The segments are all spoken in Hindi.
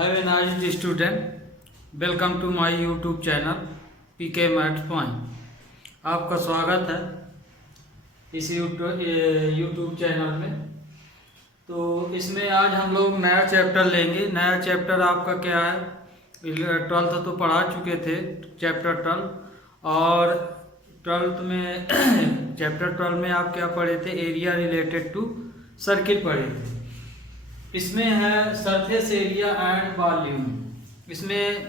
Have a nice student, welcome to my YouTube channel PK maths point. आपका स्वागत है इस यूट्यूब चैनल में। तो इसमें आज हम लोग नया चैप्टर लेंगे। नया चैप्टर आपका क्या है, 12th तो पढ़ा चुके थे चैप्टर 12, और 12th में चैप्टर 12 में आप क्या पढ़े थे, एरिया रिलेटेड टू सर्किल पढ़े थे। इसमें है सरफेस एरिया एंड वॉल्यूम। इसमें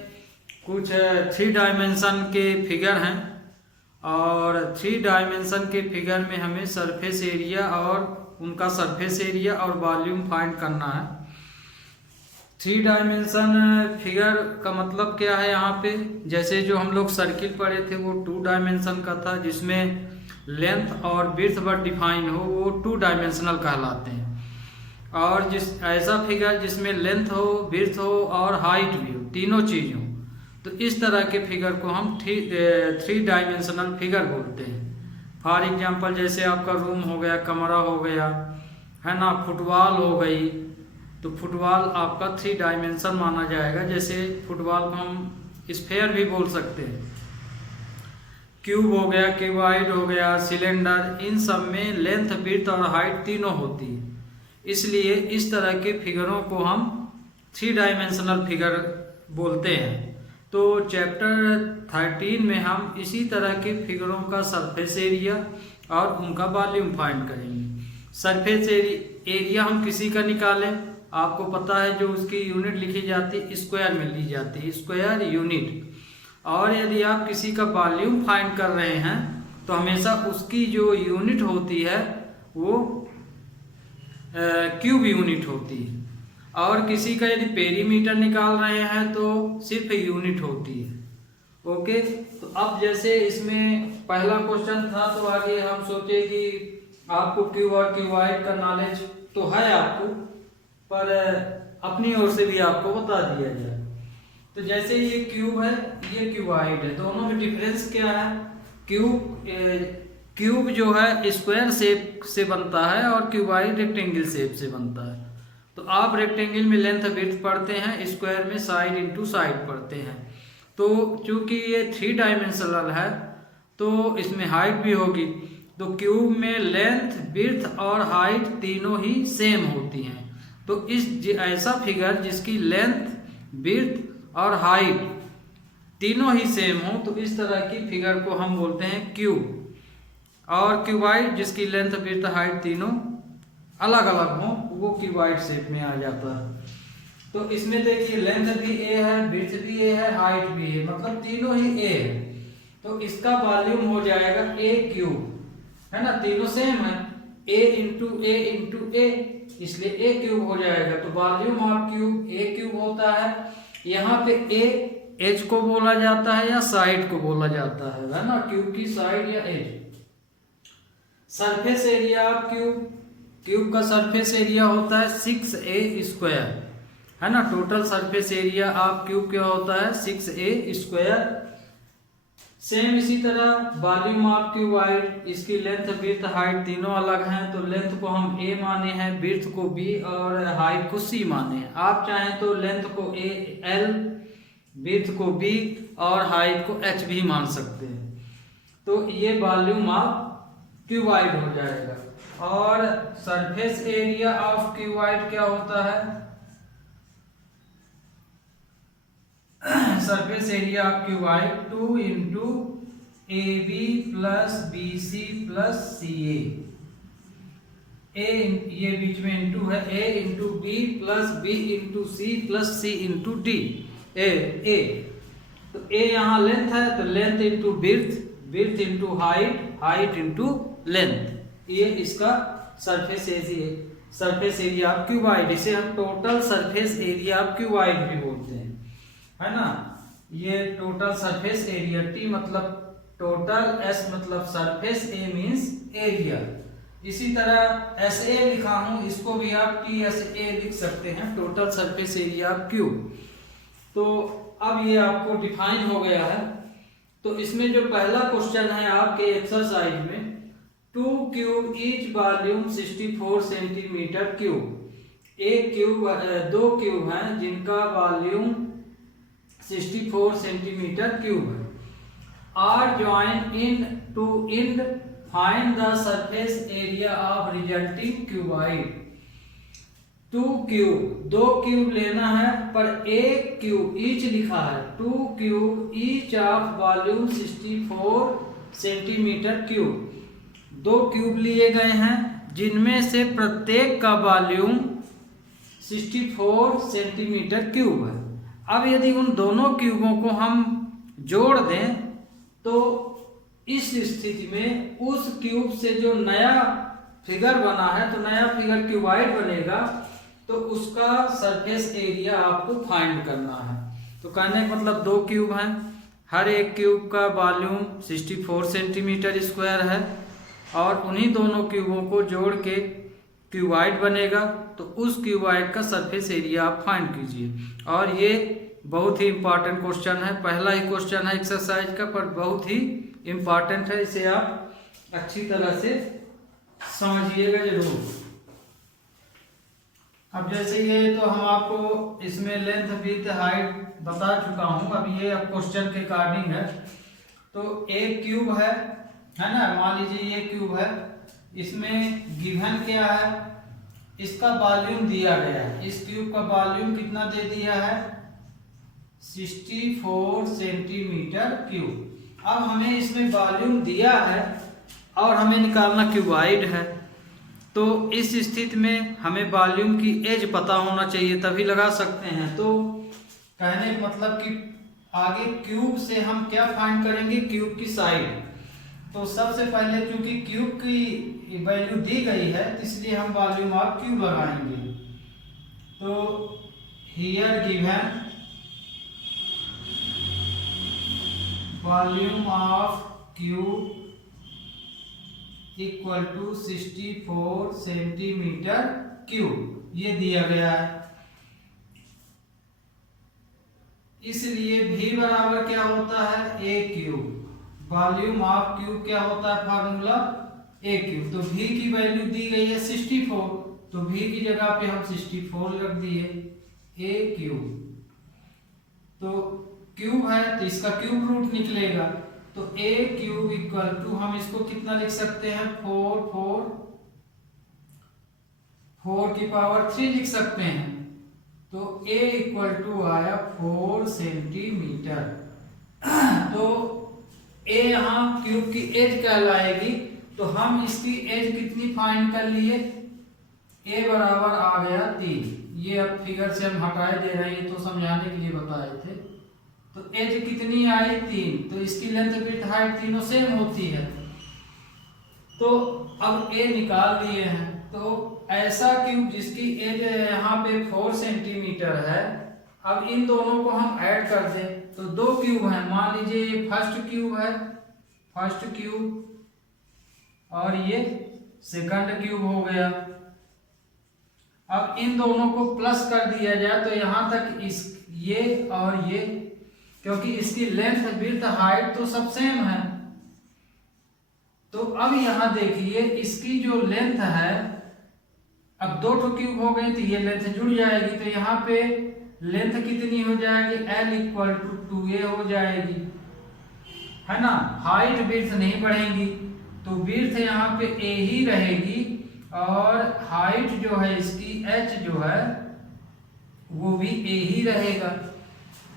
कुछ 3 डायमेंशन के फिगर हैं और 3 डायमेंशन के फिगर में हमें सरफेस एरिया और उनका सरफेस एरिया और वॉल्यूम फाइंड करना है। 3 डायमेंशन फिगर का मतलब क्या है, यहाँ पे जैसे जो हम लोग सर्किल पढ़े थे वो 2 डायमेंशन का था, जिसमें लेंथ और विड्थ पर डिफाइन हो, वो 2 डायमेंशनल कहलाते हैं। और ऐसा फिगर जिसमें लेंथ हो, विड्थ हो और हाइट भी हो, तीनों चीज़ हो, तो इस तरह के फिगर को हम 3 डायमेंशनल फिगर बोलते हैं। फॉर एग्जांपल जैसे आपका रूम हो गया, कमरा हो गया, है ना, फुटबॉल हो गई, तो फुटबॉल आपका 3 डायमेंशन माना जाएगा। जैसे फुटबॉल को हम स्फेयर भी बोल सकते हैं। क्यूब हो गया, क्यूबॉइड हो गया, सिलेंडर, इन सब में लेंथ, विड्थ और हाइट तीनों होती है। इसलिए इस तरह के फिगरों को हम 3 डायमेंशनल फिगर बोलते हैं। तो चैप्टर 13 में हम इसी तरह के फिगरों का सरफेस एरिया और उनका वॉल्यूम फाइंड करेंगे। सरफेस एरिया हम किसी का निकालें, आपको पता है जो उसकी यूनिट लिखी जाती है स्क्वायर में ली जाती है, स्क्वायर यूनिट। और यदि आप किसी का वॉल्यूम फाइंड कर रहे हैं तो हमेशा उसकी जो यूनिट होती है वो क्यूब यूनिट होती है। और किसी का यदि पेरीमीटर निकाल रहे हैं तो सिर्फ यूनिट होती है। ओके, तो अब जैसे इसमें पहला क्वेश्चन था, तो आगे हम सोचे कि आपको क्यूब और क्यूबॉइड का नॉलेज तो है आपको, पर अपनी ओर से भी आपको बता दिया जाए। तो जैसे ये क्यूब है, ये क्यूबॉइड है, दोनों में डिफरेंस क्या है। क्यूब जो है स्क्वायर शेप से बनता है और क्यूबॉइड रेक्टेंगल शेप से बनता है। तो आप रेक्टेंगल में लेंथ विड्थ पढ़ते हैं, स्क्वायर में साइड इनटू साइड पढ़ते हैं। तो चूंकि ये 3 डायमेंशनल है तो इसमें हाइट भी होगी। तो क्यूब में लेंथ, विड्थ और हाइट तीनों ही सेम होती हैं। तो ऐसा फिगर जिसकी लेंथ, विड्थ और हाइट तीनों ही सेम हो, तो इस तरह की फिगर को हम बोलते हैं क्यूब। और क्यूबॉइड जिसकी लेंथ, विड्थ, हाइट तीनों अलग अलग हो, वो क्यूबॉइड शेप में आ जाता है। तो इसमें देखिए लेंथ भी ए है, विड्थ भी ए है, हाइट भी है, मतलब तीनों ही ए है। तो इसका वॉल्यूम हो जाएगा ए क्यूब, है ना, तीनों सेम है, ए इंटू ए, इसलिए ए क्यूब हो जाएगा। तो volume of cube A cube होता है। यहाँ पे ए एज को बोला जाता है या साइड को बोला जाता है ना, क्यूब की साइड या edge. Surface area of cube का सरफेस एरिया होता है 6a स्क्वायर, है ना। Total surface area of cube क्या होता है 6a स्क्वायर। सेम इसी तरह वॉल्यूम ऑफ क्यूबॉइड, इसकी लेंथ, विड्थ, हाइट तीनों अलग हैं। तो लेंथ को हम a माने हैं, विड्थ को b और हाइट को c माने हैं। आप चाहें तो लेंथ को l, विड्थ को b और हाइट को h भी मान सकते हैं। तो ये वॉल्यूम ऑफ क्यूबॉइड हो जाएगा। और सरफेस एरिया ऑफ क्यूबॉइड क्या होता है, surface area of cuboid 2 into AB plus BC plus CA। ये बीच में इंटू है, A into B plus B into C plus C into D। ए तो A यहाँ लेंथ है, तो length into width, width into height, height into length, ये इसका सरफेस एरिया ऑफ क्यूबॉइड। इसे हम total surface area of cuboid भी बोलते हैं, है ना। ये टोटल सरफेस एरिया, T मतलब टोटल, S मतलब सरफेस, A मींस एरिया। इसी तरह SA लिखा हूं, इसको भी आप TSA लिख सकते हैं, total surface area of cube. तो अब ये आपको डिफाइन हो गया है। तो इसमें जो पहला क्वेश्चन है आपके एक्सरसाइज में, 2 cube each volume 64 centimetre cube दो क्यूब हैं जिनका वॉल्यूम 64 सेंटीमीटर क्यूब है, are joined end to end, find the surface area of resulting cuboid. 2 cube, 2 cube लेना है पर 1 क्यूब ईच लिखा है, 2 cube each of volume 64 centimetre cube. 2 cube लिए गए हैं जिनमें से प्रत्येक का वॉल्यूम 64 सेंटीमीटर क्यूब है। अब यदि उन दोनों क्यूबों को हम जोड़ दें तो इस स्थिति में उस क्यूब से जो नया फिगर बना है, तो नया फिगर क्यूबॉइड बनेगा, तो उसका सरफेस एरिया आपको फाइंड करना है। तो कहने का मतलब 2 क्यूब हैं, हर एक क्यूब का वॉल्यूम 64 सेंटीमीटर स्क्वायर है और उन्हीं दोनों क्यूबों को जोड़ के क्यूबॉइड बनेगा, तो उस क्यूबॉइड का सरफेस एरिया आप फाइंड कीजिए। और ये बहुत ही इम्पॉर्टेंट क्वेश्चन है, पहला ही क्वेश्चन है एक्सरसाइज का, पर बहुत ही इम्पॉर्टेंट है, इसे आप अच्छी तरह से समझिएगा जरूर। अब जैसे ये तो हम आपको इसमें लेंथ विड्थ हाइट बता चुका हूँ, अब ये अब क्वेश्चन के अकॉर्डिंग है। तो एक क्यूब है ना, मान लीजिए ये क्यूब है, इसमें गिवन क्या है, इसका वॉल्यूम दिया गया है, इस क्यूब का वॉल्यूम कितना दे दिया है 64 सेंटीमीटर क्यूब। अब हमें इसमें वॉल्यूम दिया है और हमें निकालना क्यूबॉइड है, तो इस स्थिति में हमें वॉल्यूम की एज पता होना चाहिए, तभी लगा सकते हैं। तो कहने का मतलब कि आगे क्यूब से हम क्या फाइंड करेंगे, क्यूब की साइड। तो सबसे पहले चूंकि क्यूब की वैल्यू दी गई है, इसलिए हम वॉल्यूम ऑफ क्यूब लगाएंगे। तो here given volume of cube equal to 64 centimetre cube, ये दिया गया है। इसलिए V बराबर क्या होता है a cube, volume of cube क्या होता है फार्मूला a क्यूब। तो V की वैल्यू दी गई है 64, तो V की जगह पे हम 64 रख दिए, a क्यूब। तो क्यूब है तो इसका क्यूब रूट निकलेगा, तो a क्यूब इक्वल टू हम इसको कितना लिख सकते हैं 4 की पावर 3 लिख सकते हैं। तो a इक्वल टू आया 4 सेंटीमीटर। तो a यहाँ क्यूब की एज कहलाएगी, तो हम इसकी एज कितनी फाइंड कर लिए, a बराबर आ गया 3। ये अब फिगर से हम हटाए दे रहे हैं, तो समझाने के लिए बताए थे। तो एज कितनी आई 3, तो इसकी लेंथ विड्थ हाइट तीनों सेम होती है। तो अब a निकाल लिए हैं, तो ऐसा क्यूब जिसकी एज यहाँ पे 4 सेंटीमीटर है, अब इन दोनों को हम ऐड कर दें तो 2 क्यूब हैं, मान लीजिए ये फर्स्ट क्यूब है, फर्स्ट क्यूब और ये सेकंड क्यूब हो गया। अब इन दोनों को प्लस कर दिया जाए तो यहाँ तक ये और ये, क्योंकि इसकी लेंथ विड्थ हाइट तो सब सेम है। तो अब यहाँ देखिए इसकी जो लेंथ है, अब 2 क्यूब हो गई तो ये लेंथ जुड़ जाएगी, तो यहाँ पे लेंथ कितनी हो जाएगी L इक्वल टू 2a हो जाएगी, है ना। हाइट विड्थ नहीं बढ़ेंगी, तो विड्थ यहाँ पे a ही रहेगी और हाइट जो है इसकी h जो है वो भी a ही रहेगा।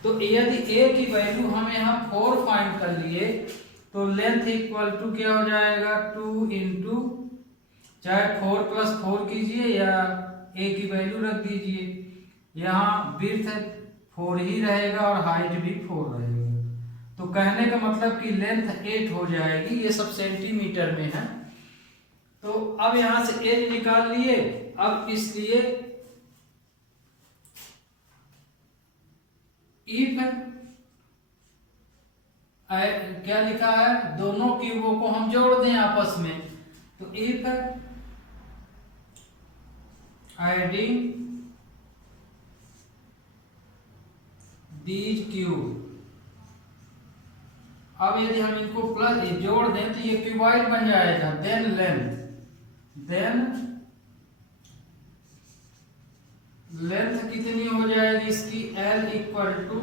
तो यदि a की वैल्यू हम यहाँ 4 फाइंड कर लिए, तो लेंथ इक्वल टू क्या हो जाएगा 2 इंटू, चाहे 4 प्लस 4 कीजिए या a की वैल्यू रख दीजिए, यहाँ विड्थ 4 ही रहेगा और हाइट भी 4 रहेगा। तो कहने का मतलब कि लेंथ 8 हो जाएगी, ये सब सेंटीमीटर में है। तो अब यहाँ से एज निकाल लिए। अब इसलिए इफ क्या लिखा है, दोनों क्यूबों को हम जोड़ दें आपस में, तो इफ एडिंग दीज क्यूब, अब यदि हम इनको प्लस जोड़ दें तो ये क्यूबॉइड बन जाएगा। देन लेंथ कितनी हो जाएगी इसकी, L इक्वल टू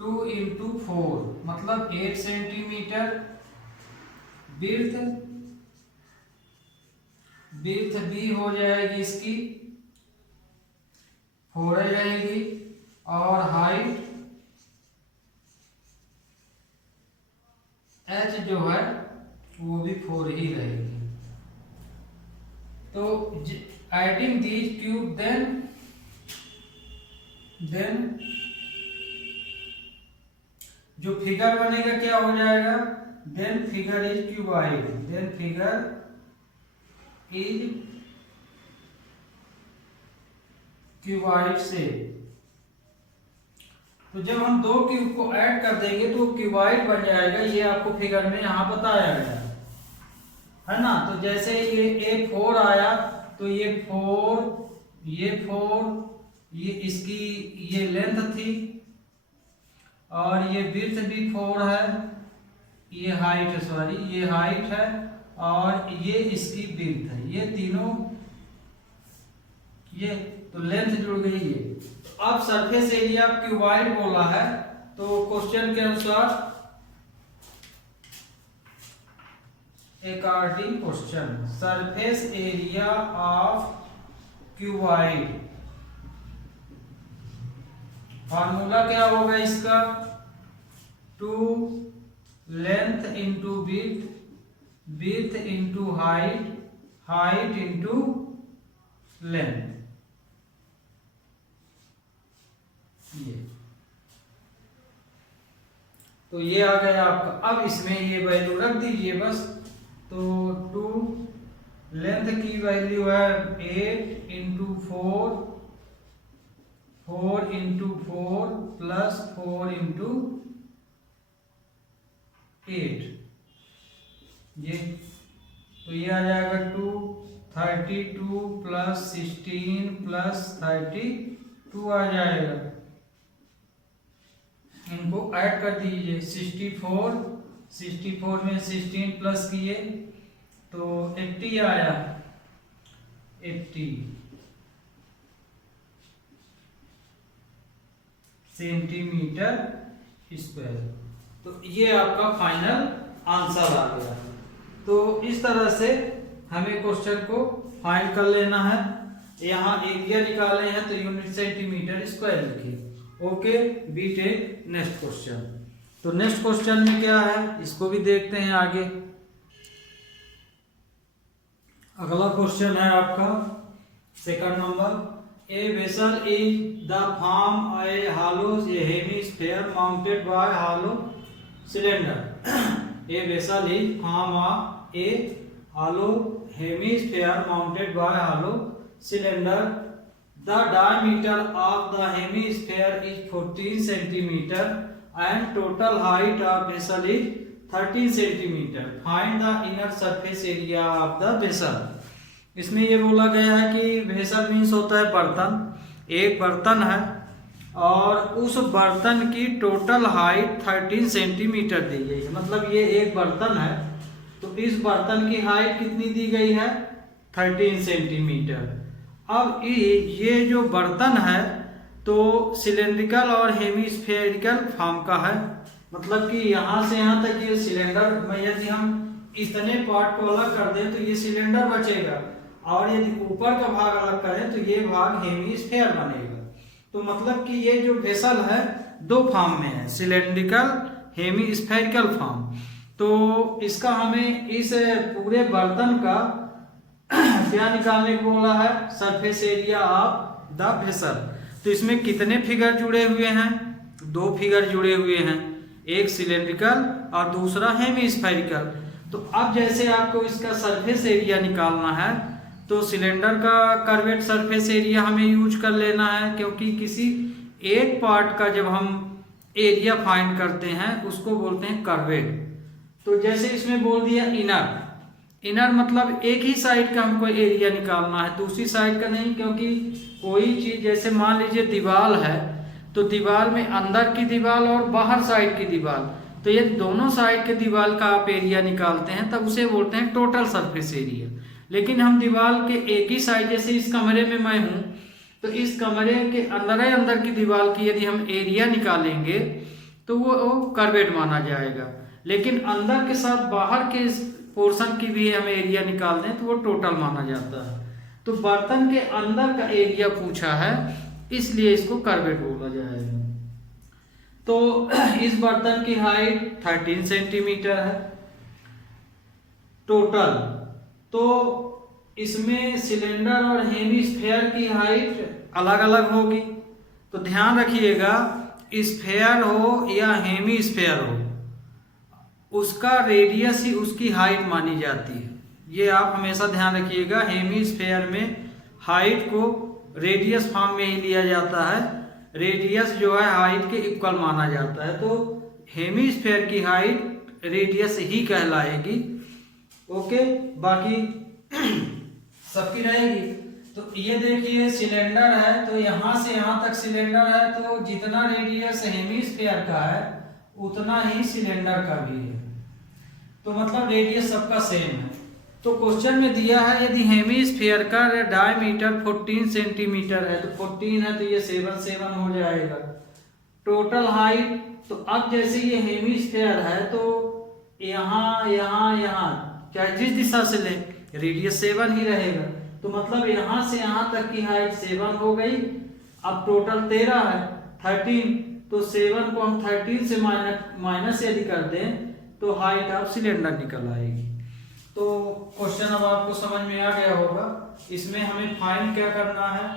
2 इंटू 4 मतलब 8 सेंटीमीटर। विड्थ भी हो जाएगी इसकी 4 रहेगी, और हाइट H जो है वो भी 4 ही रहेगी। तो एडिंग दीज क्यूब देन जो फिगर बनेगा क्या हो जाएगा, then figure is cuboid, then figure is cuboid से। तो जब हम दो क्यूब को ऐड कर देंगे तो क्यूबाइड बन जाएगा, ये आपको फिगर में यहाँ बताया गया है ना। तो जैसे ये A4 आया तो ये 4 ये इसकी ये लेंथ थी, और ये विड्थ भी 4 है, ये हाइट सॉरी ये हाइट है, और ये इसकी विड्थ है, ये तीनों ये तो लेंथ जुड़ गई है। तो अब सरफेस एरिया क्यूबाइड बोला है, तो क्वेश्चन के अनुसार according question surface area of cuboid, formula क्या होगा इसका, 2 length into width into height into length. ये तो ये आ गया आपका। अब इसमें ये वैल्यू रख दीजिए बस। तो 2 लेंथ की वैल्यू है 8 इंटू 4 इंटू 4 प्लस 4 इंटू 8, ये तो ये आ जाएगा 232 प्लस 16 प्लस 32 आ जाएगा। इनको ऐड कर दीजिए, 64 में 16 प्लस किए तो 80 आया, 80 सेंटीमीटर स्क्वायर। तो ये आपका फाइनल आंसर आ गया। तो इस तरह से हमें क्वेश्चन को फाइंड कर लेना है। यहाँ एरिया निकाले हैं तो यूनिट सेंटीमीटर स्क्वायर लिखिए। Okay, we take next question. तो नेक्स्ट क्वेश्चन में क्या है इसको भी देखते हैं आगे। अगला क्वेश्चन है आपका second number, a vessel is the form a hollow hemisphere mounted by hollow cylinder. A vessel is form a hollow hemisphere mounted by hollow cylinder. The diameter of the hemisphere is 14 centimeter and total height of vessel is 13 centimeter. Find the inner surface area of the vessel. इसमें ये बोला गया है कि वेसल मीन्स होता है बर्तन, एक बर्तन है और उस बर्तन की टोटल हाइट 13 सेंटीमीटर दी गई है। मतलब ये एक बर्तन है तो इस बर्तन की हाइट कितनी दी गई है 13 सेंटीमीटर। अब ये जो बर्तन है तो सिलेंड्रिकल और हेमिस्फेरिकल फॉर्म का है। मतलब कि यहाँ से यहाँ तक ये सिलेंडर में यदि हम इतने पार्ट को अलग कर दें तो ये सिलेंडर बचेगा और यदि ऊपर का भाग अलग करें तो ये भाग हेमिस्फेयर बनेगा। तो मतलब कि ये जो वेसल है दो फॉर्म में है, सिलेंड्रिकल हेमिस्फेरिकल फॉर्म। तो इसका हमें इस पूरे बर्तन का क्या निकालने को बोला है, surface area of the vessel. तो इसमें कितने फिगर जुड़े हुए हैं, दो फिगर जुड़े हुए हैं, एक सिलेंड्रिकल और दूसरा हेमिस्फेरिकल। तो अब जैसे आपको इसका सरफेस एरिया निकालना है तो सिलेंडर का कर्वेट सरफेस एरिया हमें यूज कर लेना है, क्योंकि किसी एक पार्ट का जब हम एरिया फाइंड करते हैं उसको बोलते हैं कर्वेट। तो जैसे इसमें बोल दिया इनर मतलब एक ही साइड का हमको एरिया निकालना है, दूसरी साइड का नहीं। क्योंकि कोई चीज जैसे मान लीजिए दीवार है तो दीवार में अंदर की दीवार और बाहर साइड की दीवार, तो ये दोनों साइड के दीवार का आप एरिया निकालते हैं तब उसे बोलते हैं टोटल सरफेस एरिया। लेकिन हम दीवार के एक ही साइड, जैसे इस कमरे में मैं हूँ तो इस कमरे के अंदर की दीवार की यदि हम एरिया निकालेंगे तो वो कर्वेड माना जाएगा। लेकिन अंदर के साथ बाहर के पोर्शन की भी हम एरिया निकाल दें तो वो टोटल माना जाता है। तो बर्तन के अंदर का एरिया पूछा है इसलिए इसको कर्वेड बोला जाएगा। तो इस बर्तन की हाइट 13 सेंटीमीटर है टोटल। तो इसमें सिलेंडर और हेमिस्फेयर की हाइट अलग अलग होगी। तो ध्यान रखिएगा, स्फेयर हो या हेमिस्फेयर हो उसका रेडियस ही उसकी हाइट मानी जाती है। ये आप हमेशा ध्यान रखिएगा। हेमिस्फेयर में हाइट को रेडियस फॉर्म में ही लिया जाता है, रेडियस जो है हाइट के इक्वल माना जाता है। तो हेमिस्फेयर की हाइट रेडियस ही कहलाएगी। ओके, बाकी सबकी रहेगी। तो ये देखिए सिलेंडर है, तो यहाँ से यहाँ तक सिलेंडर है, तो जितना रेडियस हेमिस्फेयर का है उतना ही सिलेंडर का भी है। तो मतलब रेडियस सबका सेम है। तो क्वेश्चन में दिया है यदि हेमिस्फेयर का डायमीटर 14 सेंटीमीटर है, तो 14 है तो ये 7 हो जाएगा। टोटल हाइट, तो अब जैसे ये हेमिस्फेयर है तो यहाँ यहाँ यहाँ चाहे जिस दिशा से ले रेडियस 7 ही रहेगा। तो मतलब यहाँ से यहाँ तक की हाइट 7 हो गई। अब टोटल 13 है, 13, तो 7 को हम 13 से माइनस यदि कर दें तो हाइट ऑफ सिलेंडर निकल आएगी। तो क्वेश्चन अब आपको समझ में आ गया होगा। इसमें हमें फाइंड क्या करना है,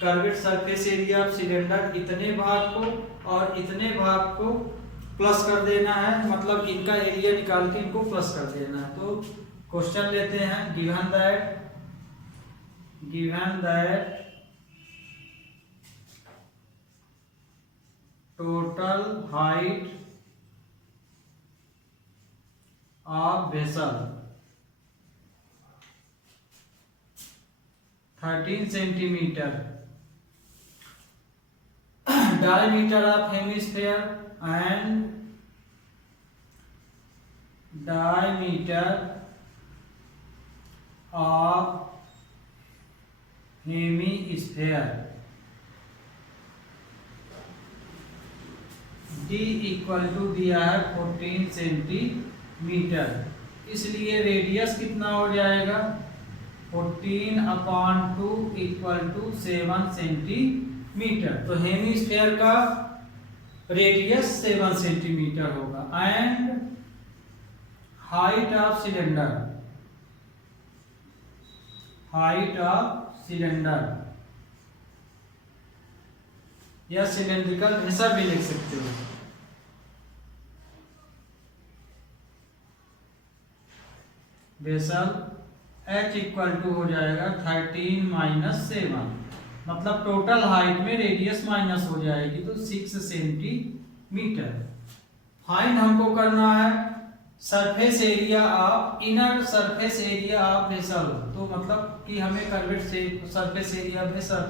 curved surface area of cylinder, इतने भाग को और इतने भाग को प्लस कर देना है, मतलब इनका एरिया निकाल के इनको प्लस कर देना है। तो क्वेश्चन लेते हैं, given that total height of vessel 13 centimetre, diameter of hemisphere and diameter of hemisphere, D equal to दिया है 14 सेंटीमीटर, इसलिए रेडियस कितना हो जाएगा 14/2 इक्वल टू 7 सेंटीमीटर। तो हेमिस्फेयर का रेडियस 7 सेंटीमीटर होगा। एंड हाइट ऑफ सिलेंडर या सिलेंड्रिकल वेसल भी लिख सकते हो। वेसल H इक्वल टू हो जाएगा 13 - 7, मतलब टोटल हाइट में रेडियस माइनस हो जाएगी तो 6 सेंटीमीटर। फाइंड हमको करना है surface area of inner surface area of vessel, तो मतलब कि हमें कर्वेड से सरफेस एरिया वेसल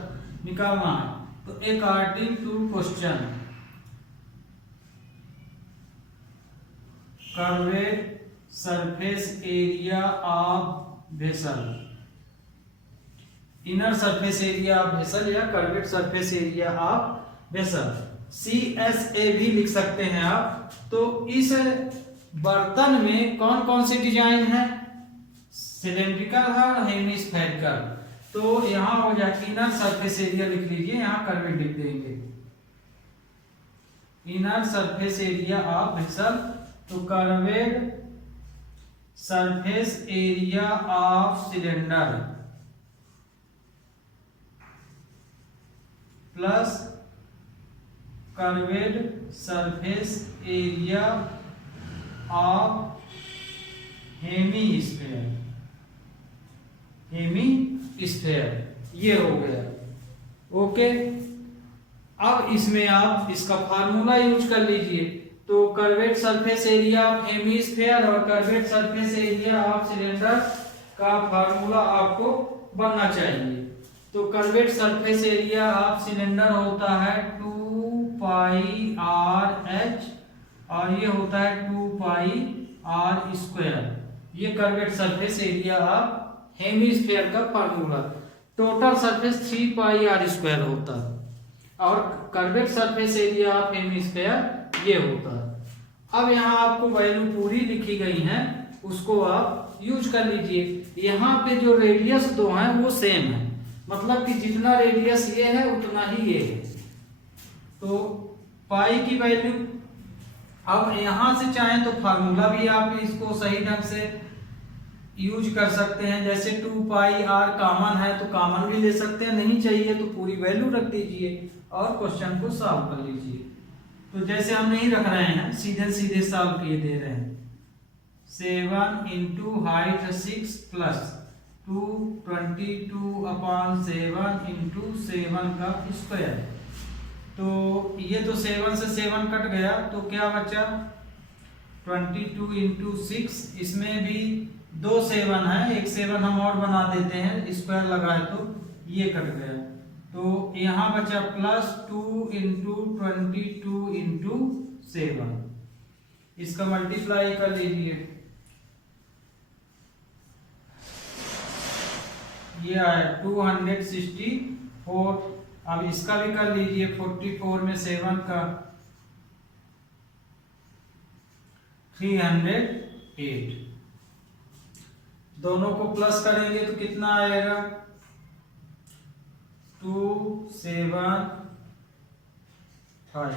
निकालना है। तो according to question curved surface area of vessel, inner surface area of vessel या curved surface area of vessel, CSA भी लिख सकते हैं आप। तो इस बर्तन में कौन कौन से डिजाइन है, सिलेंड्रिकल है और हेमिस्फेरिकल। तो यहां हो जाए इनर सरफेस एरिया लिख लीजिए, यहां कर्वेड लिख देंगे inner surface area of vessel. तो curved surface area of cylinder plus curved surface area of hemisphere, ये हो गया। ओके, अब इसमें आप इसका फार्मूला यूज कर लीजिए। तो curved surface area of hemisphere और curved surface area of cylinder का फार्मूला आपको बनना चाहिए। तो curved surface area of cylinder होता है 2πRh और ये होता है 2 पाई आर स्क्वायर। ये curved surface area of hemisphere का formula. Total surface 3 pi are square होता है और curved surface area of hemisphere ये होता है। अब यहाँ आपको वैल्यू पूरी लिखी गई है, उसको आप यूज कर लीजिए। यहाँ पे जो रेडियस दो हैं वो सेम है, मतलब कि जितना रेडियस ये है उतना ही ये है। तो पाई की वैल्यू, अब यहाँ से चाहें तो फार्मूला भी आप इसको सही ढंग से यूज कर सकते हैं। जैसे 2 पाई आर कॉमन है तो कॉमन भी ले सकते हैं, नहीं चाहिए तो पूरी वैल्यू रख दीजिए और क्वेश्चन को सॉल्व कर लीजिए। तो जैसे हम नहीं रख रहे हैं, सीधे सीधे सॉल्व किए दे रहे हैं। 7 इंटू हाइट 6 प्लस 222/7 इंटू 7 का स्क्वायर। तो ये तो 7 से 7 कट गया तो क्या बचा 22 इंटू 6। इसमें भी 2 7 है, एक 7 हम और बना देते हैं, स्क्वायर लगाए तो ये कट गया। तो यहाँ बचा प्लस 2 इंटू 22 इंटू 7। इसका मल्टीप्लाई कर लीजिए, ये आया 264। अब इसका भी कर लीजिए, 44 में 7 का 308। दोनों को प्लस करेंगे तो कितना आएगा 275।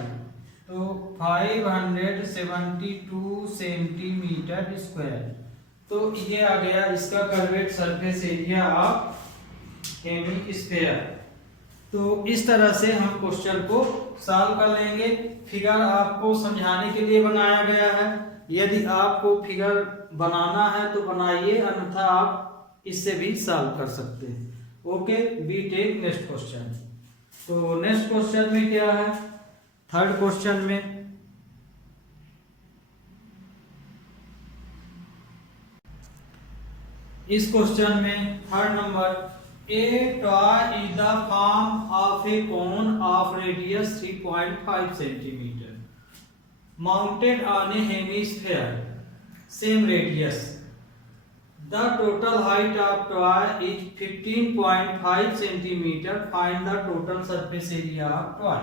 तो 572 सेंटीमीटर स्क्वायर। तो ये आ गया इसका curved surface area of hemisphere. तो इस तरह से हम क्वेश्चन को सॉल्व कर लेंगे। फिगर आपको समझाने के लिए बनाया गया है, यदि आपको फिगर बनाना है तो बनाइए, अन्यथा आप इससे भी सॉल्व कर सकते हैं। Okay, we take next question. तो नेक्स्ट क्वेश्चन में क्या है, थर्ड क्वेश्चन में इस क्वेश्चन में third number, A toy is the form of a cone of radius 3.5 centimeter mounted on a hemisphere same radius. The total height of toy is 15.5 centimeter. Find the total surface area of toy.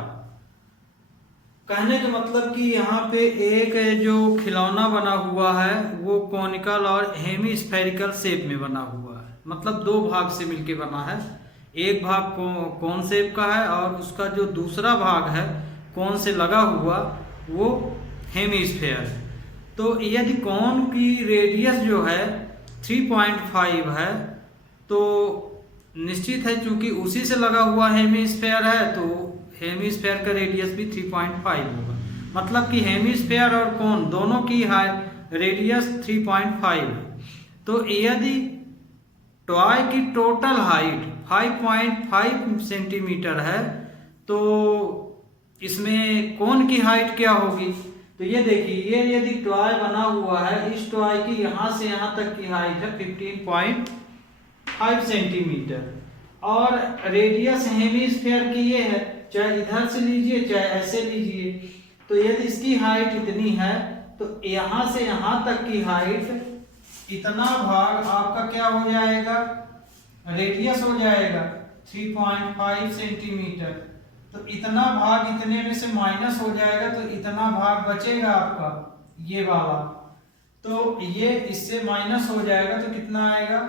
कहने का मतलब कि यहाँ पे एक जो खिलौना बना हुआ है वो कॉनिकल और हेमिस्फेरिकल शेप में बना हुआ है, मतलब 2 भाग से मिलके बना है। एक भाग कौन शेप का है और उसका जो दूसरा भाग है कौन से लगा हुआ वो हेमिस्फेयर है। तो यदि कौन की रेडियस जो है 3.5 है तो निश्चित है चूंकि उसी से लगा हुआ हेमिस्फेयर है तो हेमिस्फेयर का रेडियस भी 3.5 होगा। मतलब कि हेमिस्फेयर और कोन दोनों की रेडियस 3.5 है। तो यदि टॉय की टोटल हाइट 5.5 सेंटीमीटर है तो इसमें कोन की हाइट क्या होगी। तो ये देखिए, ये यदि टॉय बना हुआ है, इस टॉय की यहाँ से यहाँ तक की हाइट है 15.5 सेंटीमीटर और रेडियस हेमिस्फेयर की ये है, चाहे इधर से लीजिए चाहे ऐसे लीजिए। तो यदि इसकी हाइट इतनी है तो यहाँ से यहाँ तक की हाइट, इतना भाग आपका क्या हो जाएगा, रेडियस हो जाएगा 3.5 सेंटीमीटर। तो इतना भाग इतने में से माइनस हो जाएगा तो इतना भाग बचेगा आपका ये वाला। तो ये इससे माइनस हो जाएगा तो कितना आएगा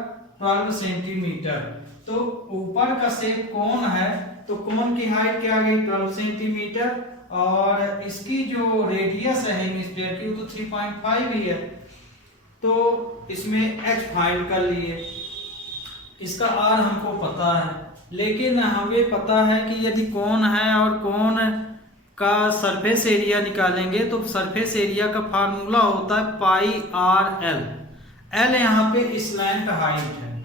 12 सेंटीमीटर। तो ऊपर का शेप कौन है तो कौन की हाइट क्या आ गई 12 सेंटीमीटर और इसकी जो रेडियस है हेमिस्फीयर की वो तो 3.5 ही है। तो इसमें h फाइंड कर लिए, इसका r हमको पता है, लेकिन हमें पता है कि यदि कौन है और कौन का सरफेस एरिया निकालेंगे तो सरफेस एरिया का फार्मूला होता है पाई आर एल। एल यहाँ पे स्लैंट हाइट है,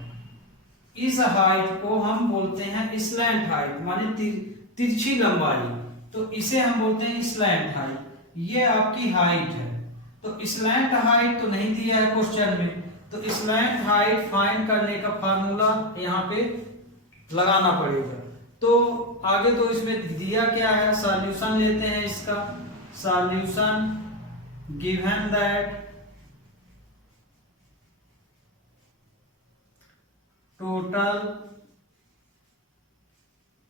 इस हाइट को हम बोलते हैं स्लैंट हाइट, माने तिरछी लंबाई। तो इसे हम बोलते हैं स्लैंट हाइट। ये आपकी हाइट है। तो स्लैंट हाइट तो नहीं दिया है क्वेश्चन में, तो स्लैंट हाइट फाइंड करने का फार्मूला यहाँ पे लगाना पड़ेगा। तो आगे तो इसमें दिया क्या है, सॉल्यूशन लेते हैं इसका। Solution given that total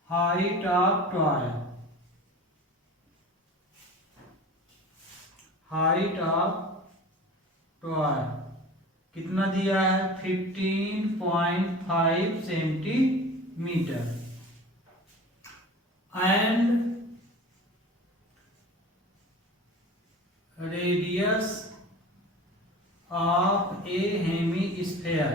height of toy कितना दिया है 15.5 centimetre and radius of a hemisphere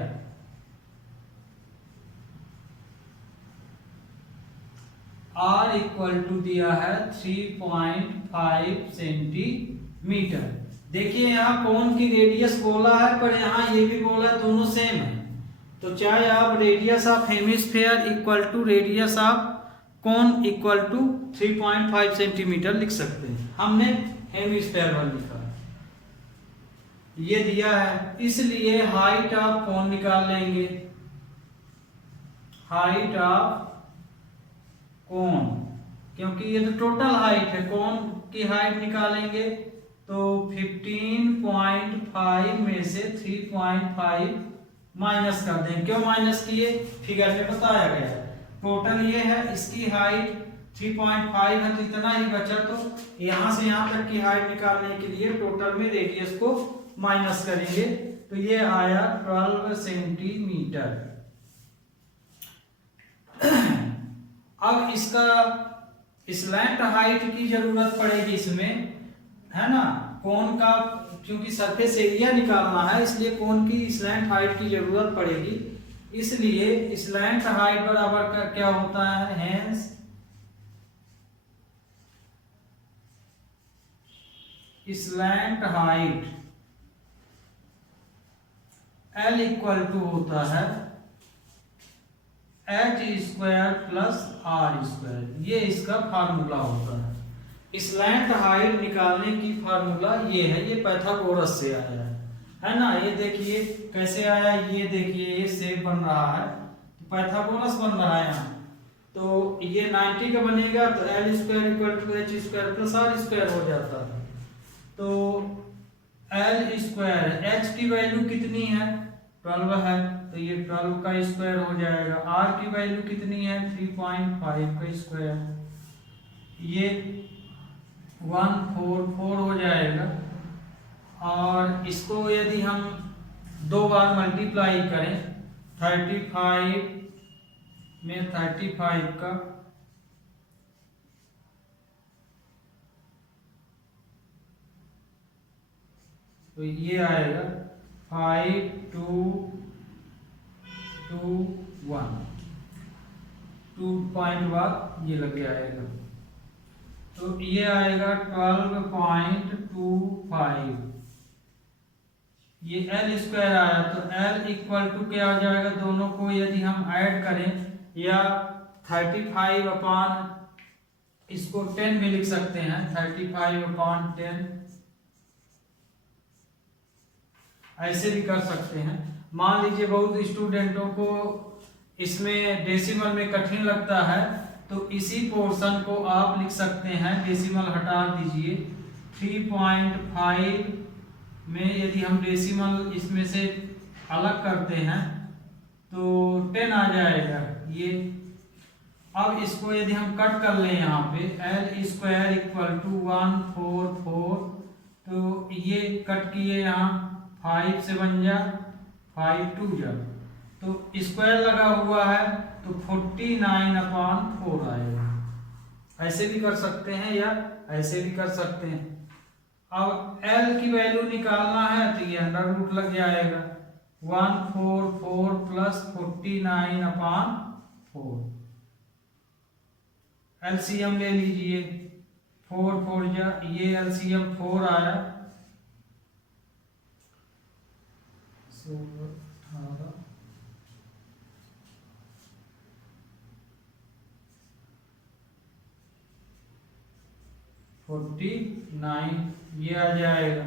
are equal to दिया है 3.5 सेंटीमीटर। देखिए यहाँ कोन की रेडियस बोला है पर यहाँ ये भी बोला है, दोनों सेम है। तो चाहे आप radius of hemisphere equal to radius of cone equal to 3.5 centimetre लिख सकते हैं। हमने हेमिस्फेयर वाला लिखा है, ये दिया है, इसलिए हाइट ऑफ कोन निकाल लेंगे। हाइट ऑफ कोन, क्योंकि ये तो टोटल हाइट है, कोन की हाइट निकालेंगे तो 15.5 में से 3.5 माइनस कर दें। क्यों माइनस किए, फिगर में बताया गया है। टोटल ये है, इसकी हाइट 3.5 है तो इतना ही बचा, तो यहां से यहां तक की हाइट निकालने के लिए टोटल में रेडियस को माइनस करेंगे तो ये आया 12 सेंटीमीटर। अब इसका स्लैंट हाइट की जरूरत पड़ेगी इसमें, है ना। कोन का क्योंकि सरफेस एरिया निकालना है इसलिए कोन की स्लैंट हाइट की जरूरत पड़ेगी, इसलिए स्लैंट हाइट बराबर का क्या होता है, hence slant height L equal to होता है h² प्लस r²। ये इसका फार्मूला होता है। स्लैंट हाइट निकालने की फार्मूला ये है, ये पाइथागोरस से आया है ना। ये देखिए कैसे आया, ये देखिए ये शेप बन रहा है, पाइथागोरस बन रहा है यहाँ। तो ये 90 का बनेगा तो L² equal to h² plus r² हो जाता है। तो L², h की वैल्यू कितनी है 12 है तो ये 12 का स्क्वायर हो जाएगा। r की वैल्यू कितनी है 3.5 का स्क्वायर, ये 144 हो जाएगा। और इसको यदि हम 2 बार मल्टीप्लाई करें 35 में 35 का तो ये आएगा 5221 2.1 ये लग जाएगा। तो ये आएगा 12.25। ये L² आया तो L इक्वल टू क्या आ जाएगा, दोनों को यदि हम ऐड करें या 35 अपॉन इसको 10 भी लिख सकते हैं, 35 अपॉन 10 ऐसे भी कर सकते हैं। मान लीजिए बहुत स्टूडेंटों को इसमें डेसिमल में कठिन लगता है तो इसी पोर्शन को आप लिख सकते हैं, डेसिमल हटा दीजिए 3.5 में यदि हम डेसिमल इसमें से अलग करते हैं तो 10 आ जाएगा ये। अब इसको यदि हम कट कर लें यहाँ पे L² इक्वल टू 144 तो ये कट किए यहाँ 5 से बन जा 5 2 जा तो स्क्वायर लगा हुआ है तो 49/4 आएगा। ऐसे भी कर सकते हैं या ऐसे भी कर सकते हैं। अब L की वैल्यू निकालना है तो ये अंडर रूट लग जाएगा 144 प्लस 49/4। LCM ले लीजिए 4 4 जा, ये LCM 4 आया 18 49 ये आ जाएगा।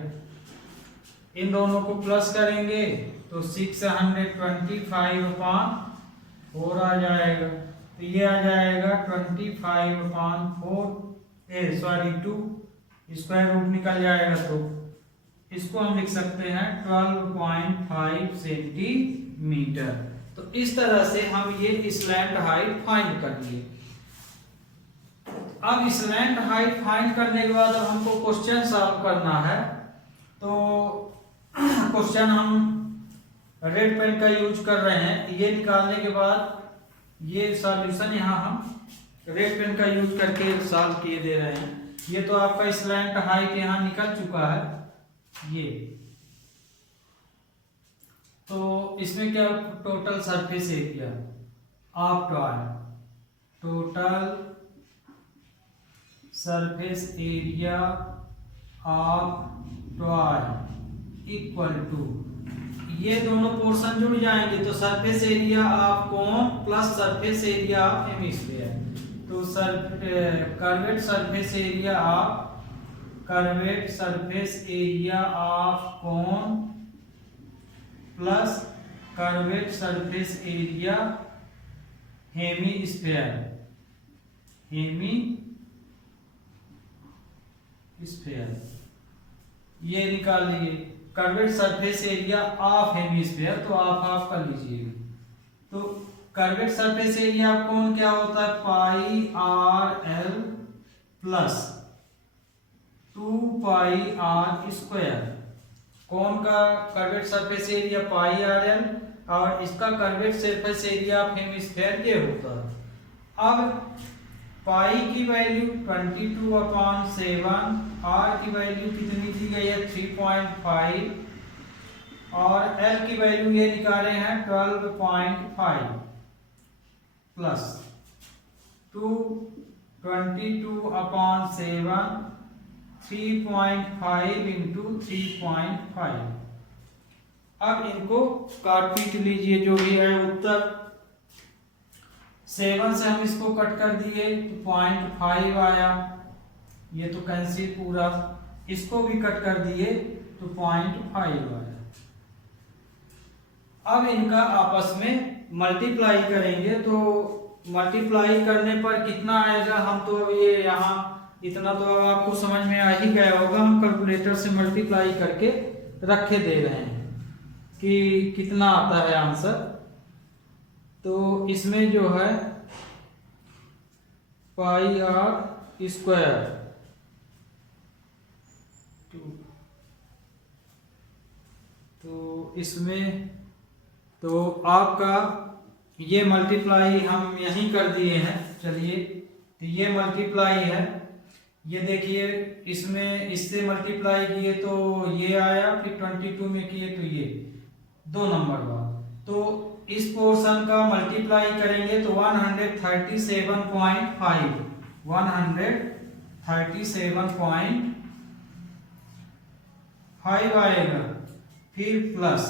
इन दोनों को प्लस करेंगे तो 625/4 आ जाएगा। तो ये आ जाएगा 25/4 2 स्क्वायर रूट निकल जाएगा तो इसको हम लिख सकते हैं 12.5 सेंटीमीटर। तो इस तरह से हम ये स्लैंट हाइट फाइंड कर लिए। अब स्लैंट हाइट फाइंड करने के बाद अब हमको क्वेश्चन सॉल्व करना है। तो क्वेश्चन हम रेड पेन का यूज कर रहे हैं। ये निकालने के बाद ये सॉल्यूशन यहाँ हम रेड पेन का यूज करके सॉल्व किए दे रहे हैं। ये तो आपका स्लैंट हाइट यहाँ निकल चुका है ये। तो इसमें क्या total surface area of toy, total surface area of toy equal to, ये दोनों पोर्शन जुड़ जाएंगे तो surface area of cone plus surface area of hemisphere. तो curved surface area of cone plus curved surface area hemisphere ये निकाल लिए। Curved surface area of hemisphere तो आप कर लीजिएगा। तो कर्वेट सरफेस एरिया कौन क्या होता है, pi r l plus 2 pi are square. Cone का curved surface area pi r l और इसका curved surface area of hemisphere ये होता है। अब पाई की वैल्यू 22/7, आर की वैल्यू कितनी दी गई है 3.5 और एल की वैल्यू ये निकाले हैं 12.5 प्लस 22/7 3.5 इंटू 3.5। अब इनको काट पीट लीजिए जो भी है उत्तर। 7 से हम इसको कट कर दिए तो 0.5 आया, ये तो कैंसिल पूरा। इसको भी कट कर दिए तो 0.5 आया। अब इनका आपस में मल्टीप्लाई करेंगे तो मल्टीप्लाई करने पर कितना आएगा, हम तो अब ये यहाँ इतना तो अब आपको समझ में आ ही गया होगा। हम कैलकुलेटर से मल्टीप्लाई करके रखे दे रहे हैं कि कितना आता है आंसर। तो इसमें जो है पाई आर स्क्वायर तो इसमें तो आपका ये मल्टीप्लाई हम यहीं कर दिए हैं। चलिए तो ये मल्टीप्लाई है, ये देखिए इसमें इससे मल्टीप्लाई किए तो ये आया, फिर 22 में किए तो ये 2 नंबर बाद। तो इस पोर्शन का मल्टीप्लाई करेंगे तो 137.5 आएगा। फिर प्लस,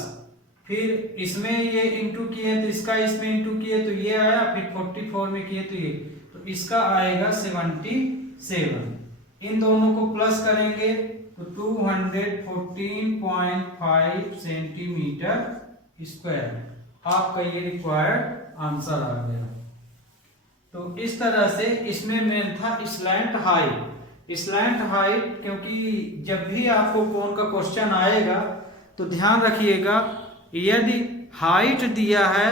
फिर इसमें ये इंटू किए तो इसका इसमें इंटू किए तो ये आया, फिर 44 में किए तो ये, तो इसका आएगा 77। इन दोनों को प्लस करेंगे तो 214.5 सेंटीमीटर स्क्वायर आपका ये रिक्वायर्ड आंसर आ गया। तो इस तरह से इसमें मेन था स्लैंट हाइट। स्लैंट हाइट क्योंकि जब भी आपको कोन का क्वेश्चन आएगा तो ध्यान रखिएगा, यदि हाइट दिया है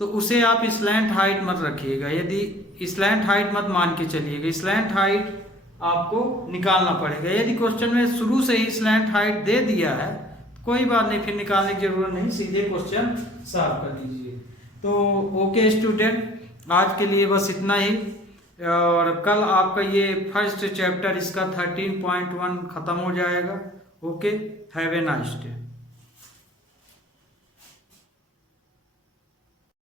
तो उसे आप स्लैंट हाइट मत रखिएगा। यदि स्लैंट हाइट मत मान के चलिएगा, स्लैंट हाइट आपको निकालना पड़ेगा। यदि क्वेश्चन में शुरू से ही स्लैंट हाइट दे दिया है कोई बात नहीं, फिर निकालने की जरूरत नहीं, सीधे क्वेश्चन सॉल्व कर लीजिए। तो ओके स्टूडेंट, आज के लिए बस इतना ही। और कल आपका ये फर्स्ट चैप्टर इसका 13.1 खत्म हो जाएगा। Okay, have a nice day.